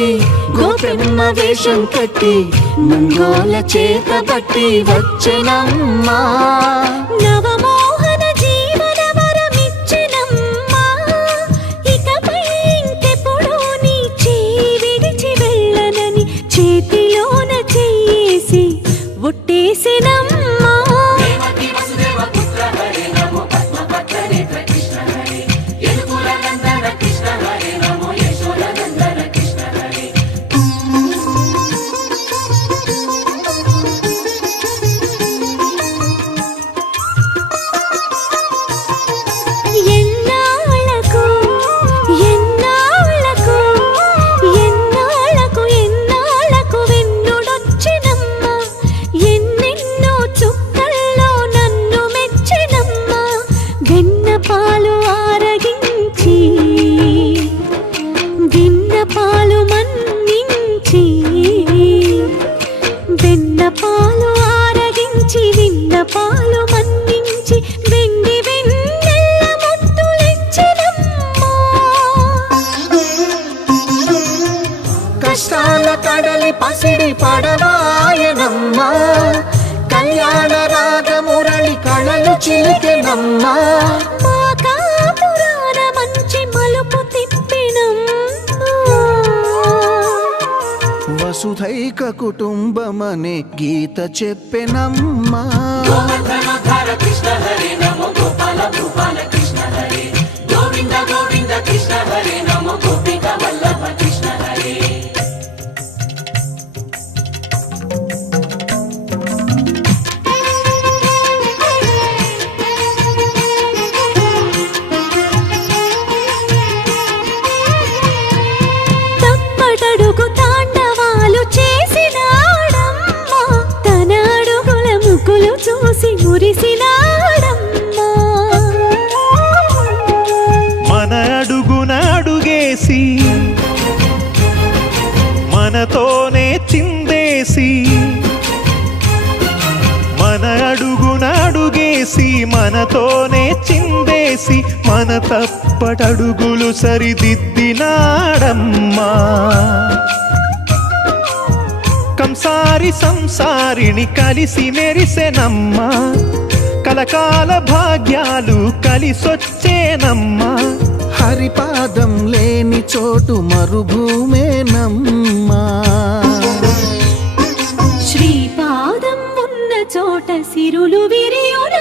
పెట్టి గోపెమ్మ వేషం కట్టి మంగోల చేత బట్టి వచ్చెనమ్మా. నవమోహన జీవన వరమిచ్చెనమ్మా. ఇకపై ఇంకెప్పుడు నీ చేయి విడిచి వెళ్ళనని చేతిలోన చెయ్యేసి ఒట్టేసెనమ్మా. పాలు మన్నించి వెండి వెన్నెల్ల ముద్దులిచ్చెనమ్మా. కష్టాల కడలి పసిడి పడవాయనమ్మా. కళ్యాణ రాగమురళి కళలు చిలికెనమ్మా. మా కాపురాన మంచి మలుపు తిప్పెనమ్మా. వసుధైక కుటుంబమనే గీత చెప్పెనమ్మా. తప్పటడుగు తాండవాలు చేసినాడమ్మా. తన అడుగుల ముగ్గులు చూసి మురిసినాడమ్మా. మన అడుగున అడుగేసి మనతోనే చిందేసి, మన అడుగున అడుగేసి మనతోనే చిందేసి, మన తప్పటడుగులు సరిదిద్దినాడమ్మా. కంసారి సంసారిని కలిసి మెరిసెనమ్మా. కలకాల భాగ్యాలు కలిసొచ్చేనమ్మా. హరిపాదం లేని చోటు మరుభూమేనమ్మా. శ్రీపాదం ఉన్న చోట సిరులు విరియున